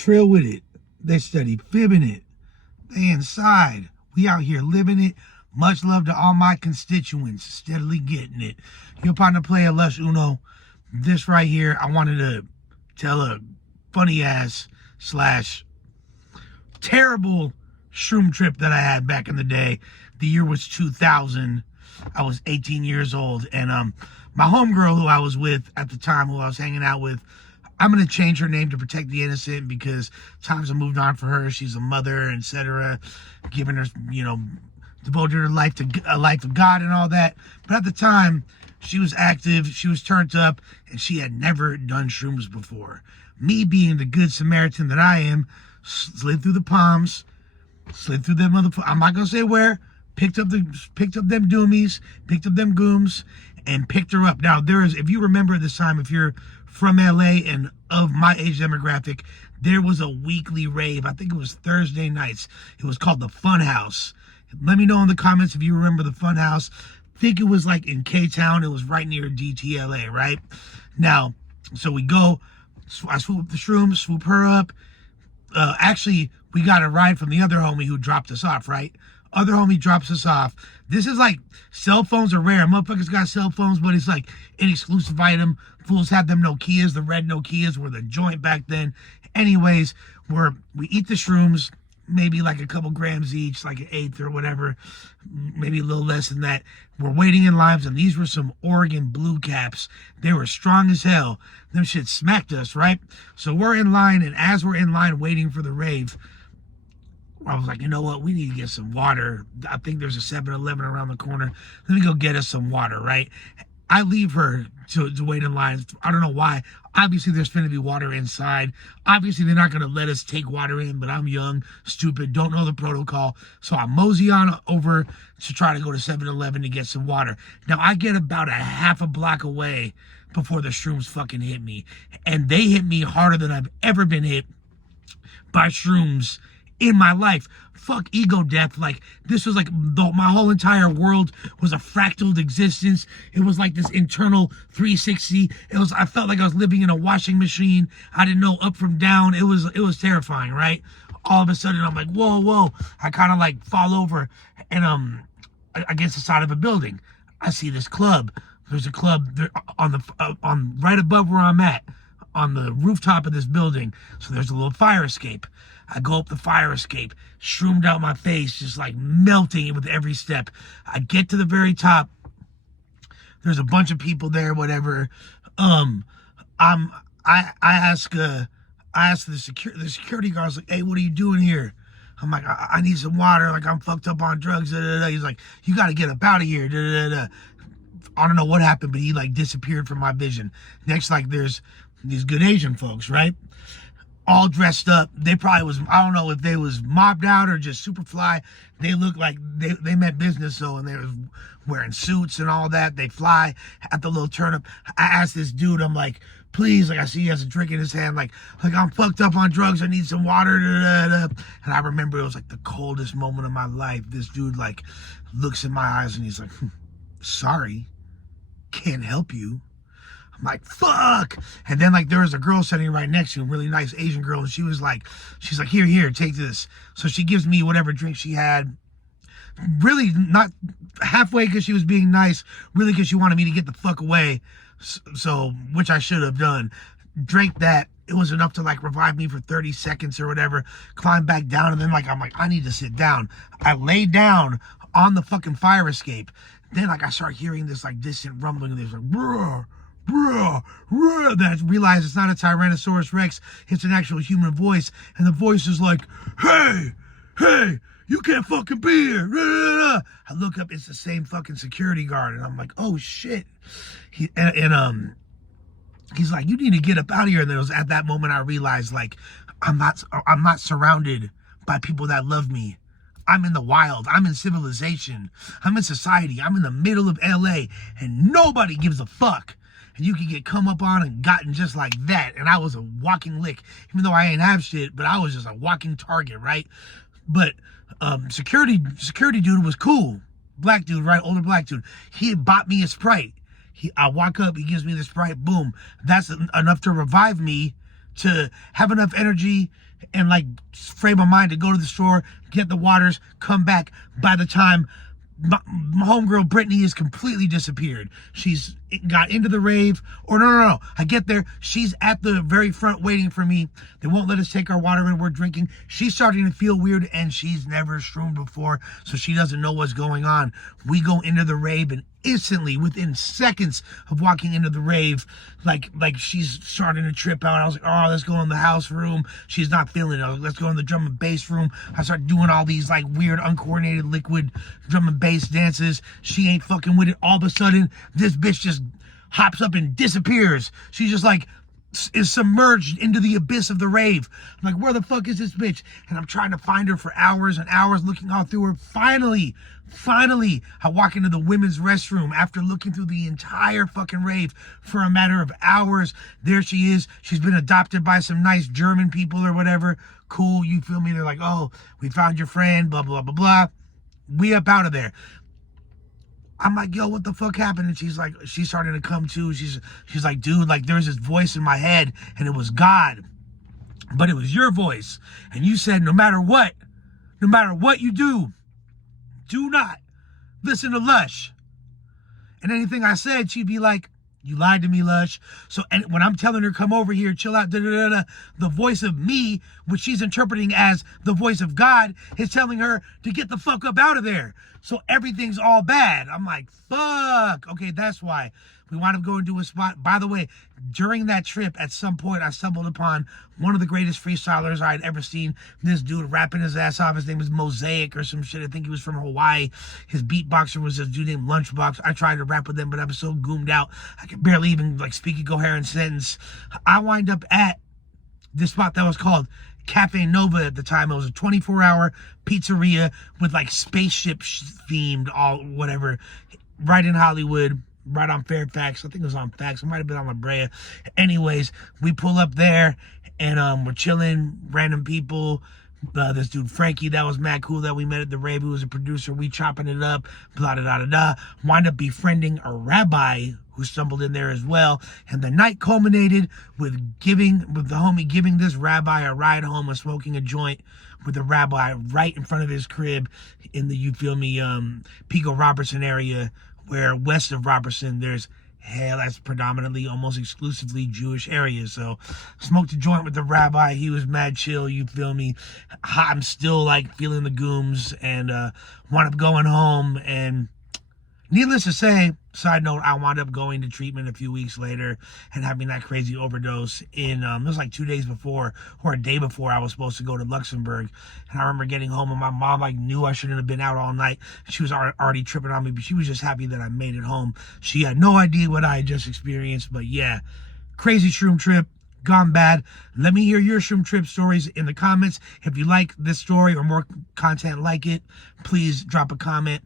trill with it. They steady fibbing it. They inside. We out here living it. Much love to all my constituents. Steadily getting it. Your partner player, Lush Uno. This right here, I wanted to tell a funny ass / terrible shroom trip that I had back in the day. The year was 2000. I was 18 years old. And my homegirl who I was with at the time, who I was hanging out with, I'm going to change her name to protect the innocent because times have moved on for her. She's a mother, etc. Giving her, devoted her life to a life of God and all that. But at the time, she was active, she was turned up, and she had never done shrooms before. Me being the good Samaritan that I am, slid through the palms, slid through them I'm not going to say where, picked up them doomies, picked up them gooms, and picked her up. Now, if you remember this time, if you're from LA and of my age demographic, there was a weekly rave. I think it was Thursday nights. It was called the Fun House. Let me know in the comments if you remember the Fun House. I think it was like in K-Town. It was right near DTLA, right? Now, so we go. I swoop the shroom, swoop her up. Actually, we got a ride from the other homie who dropped us off, right? Other homie drops us off. This is like, cell phones are rare. Motherfuckers got cell phones, but it's like an exclusive item. Fools had them Nokias. The red Nokias were the joint back then. Anyways, we eat the shrooms, maybe like a couple grams each, like an eighth or whatever, maybe a little less than that. We're waiting in lines, and these were some Oregon blue caps. They were strong as hell. Them shit smacked us, right? So we're in line, and as we're in line waiting for the rave, I was like, you know what? We need to get some water. I think there's a 7-Eleven around the corner. Let me go get us some water, right? I leave her to wait in line. I don't know why. Obviously, there's going to be water inside. Obviously, they're not going to let us take water in, but I'm young, stupid, don't know the protocol. So I mosey on over to try to go to 7-Eleven to get some water. Now, I get about a half a block away before the shrooms fucking hit me. And they hit me harder than I've ever been hit by shrooms in my life. Fuck ego death. Like, this was like my whole entire world was a fractaled existence. It was like this internal 360. I felt like I was living in a washing machine. I didn't know up from down. It was terrifying, right? All of a sudden I'm like, whoa. I kind of like fall over and against the side of a building. I see this club. There's a club there on right above where I'm at, on the rooftop of this building. So there's a little fire escape. I go up the fire escape, shroomed out my face, just like melting with every step. I get to the very top. There's a bunch of people there, whatever. I ask the security guards, like, hey, what are you doing here? I'm like, I need some water. Like, I'm fucked up on drugs. He's like, you got to get up out of here. I don't know what happened, but he like disappeared from my vision. Next, like, there's these good Asian folks, right? All dressed up. They probably I don't know if they was mobbed out or just super fly. They look like they meant business, so, and they was wearing suits and all that. They fly at the little turnip. I asked this dude, I'm like, please, like, I see he has a drink in his hand, like I'm fucked up on drugs, I need some water. And I remember it was like the coldest moment of my life. This dude like looks in my eyes and he's like, sorry, can't help you. I'm like, fuck. And then like there was a girl sitting right next to him, really nice Asian girl, and she's like, here, take this. So she gives me whatever drink she had. Really not halfway because she was being nice, really because she wanted me to get the fuck away. So, which I should have done. Drank that. It was enough to like revive me for 30 seconds or whatever. Climb back down, and then like I'm like, I need to sit down. I lay down on the fucking fire escape. Then like I start hearing this like distant rumbling, and there's like, bruh. Then I realize it's not a Tyrannosaurus Rex, it's an actual human voice, and the voice is like, hey, you can't fucking be here. I look up, it's the same fucking security guard, and I'm like, oh shit. He's like, you need to get up out of here. And it was at that moment I realized, like, I'm not surrounded by people that love me. I'm in the wild. I'm in civilization. I'm in society. I'm in the middle of LA, and nobody gives a fuck. And you can get come up on and gotten just like that. And I was a walking lick, even though I ain't have shit, but I was just a walking target, right? But security dude was cool. Black dude, right? Older black dude. He had bought me a Sprite. I walk up, he gives me the Sprite, boom. That's enough to revive me, to have enough energy and like frame of mind to go to the store, get the waters, come back. By the time my homegirl Brittany is completely disappeared. She's got into the rave, or no. I get there, she's at the very front waiting for me. They won't let us take our water and we're drinking. She's starting to feel weird and she's never shroomed before, so she doesn't know what's going on. We go into the rave and instantly, within seconds of walking into the rave, like she's starting to trip out. I was like, oh, let's go in the house room. She's not feeling it. I was like, let's go in the drum and bass room. I start doing all these like weird uncoordinated liquid drum and bass dances. She ain't fucking with it. All of a sudden, this bitch just hops up and disappears. She's just like is submerged into the abyss of the rave. I'm like, where the fuck is this bitch? And I'm trying to find her for hours and hours, looking all through her. Finally, I walk into the women's restroom after looking through the entire fucking rave for a matter of hours. There she is. She's been adopted by some nice German people or whatever. Cool, you feel me? They're like, oh, we found your friend, blah, blah, blah, blah. We up out of there. I'm like, yo, what the fuck happened? And she's like, she's starting to come to. She's like, dude, like there's this voice in my head and it was God, but it was your voice. And you said, no matter what you do not listen to Lush. And anything I said, she'd be like, you lied to me, Lush. So, and when I'm telling her, come over here, chill out, the voice of me, which she's interpreting as the voice of God, is telling her to get the fuck up out of there. So everything's all bad. I'm like, fuck. Okay, that's why. We wound up going to a spot. By the way, during that trip, at some point, I stumbled upon one of the greatest freestylers I'd ever seen. This dude rapping his ass off. His name was Mosaic or some shit. I think he was from Hawaii. His beatboxer was this dude named Lunchbox. I tried to rap with him, but I was so goomed out, I could barely even like speak a coherent sentence. I wind up at this spot that was called Cafe Nova at the time. It was a 24-hour pizzeria with like spaceship themed all whatever, right in Hollywood, right on Fairfax. I think it was on Fax. It might have been on La Brea. Anyways, we pull up there and we're chilling, random people. This dude Frankie that was mad cool that we met at the rave, who was a producer. We chopping it up, blah da da da da. Wind up befriending a rabbi who stumbled in there as well. And the night culminated with the homie giving this rabbi a ride home and smoking a joint with the rabbi right in front of his crib in the, you feel me, Pico Robertson area, where west of Robertson there's that's predominantly, almost exclusively Jewish areas. So smoked a joint with the rabbi. He was mad chill, you feel me. I'm still like feeling the gooms and wound up going home. And needless to say, side note, I wound up going to treatment a few weeks later and having that crazy overdose in, it was like 2 days before or a day before I was supposed to go to Luxembourg. And I remember getting home and my mom like knew I shouldn't have been out all night. She was already tripping on me, but she was just happy that I made it home. She had no idea what I had just experienced, but yeah, crazy shroom trip. Gone bad. Let me hear your shroom trip stories in the comments. If you like this story or more content like it, please drop a comment.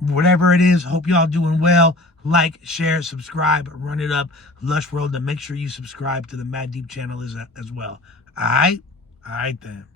Whatever it is, hope y'all doing well. Like, share, subscribe, run it up. Lush World, and make sure you subscribe to the Mad Deep channel as well. All right then.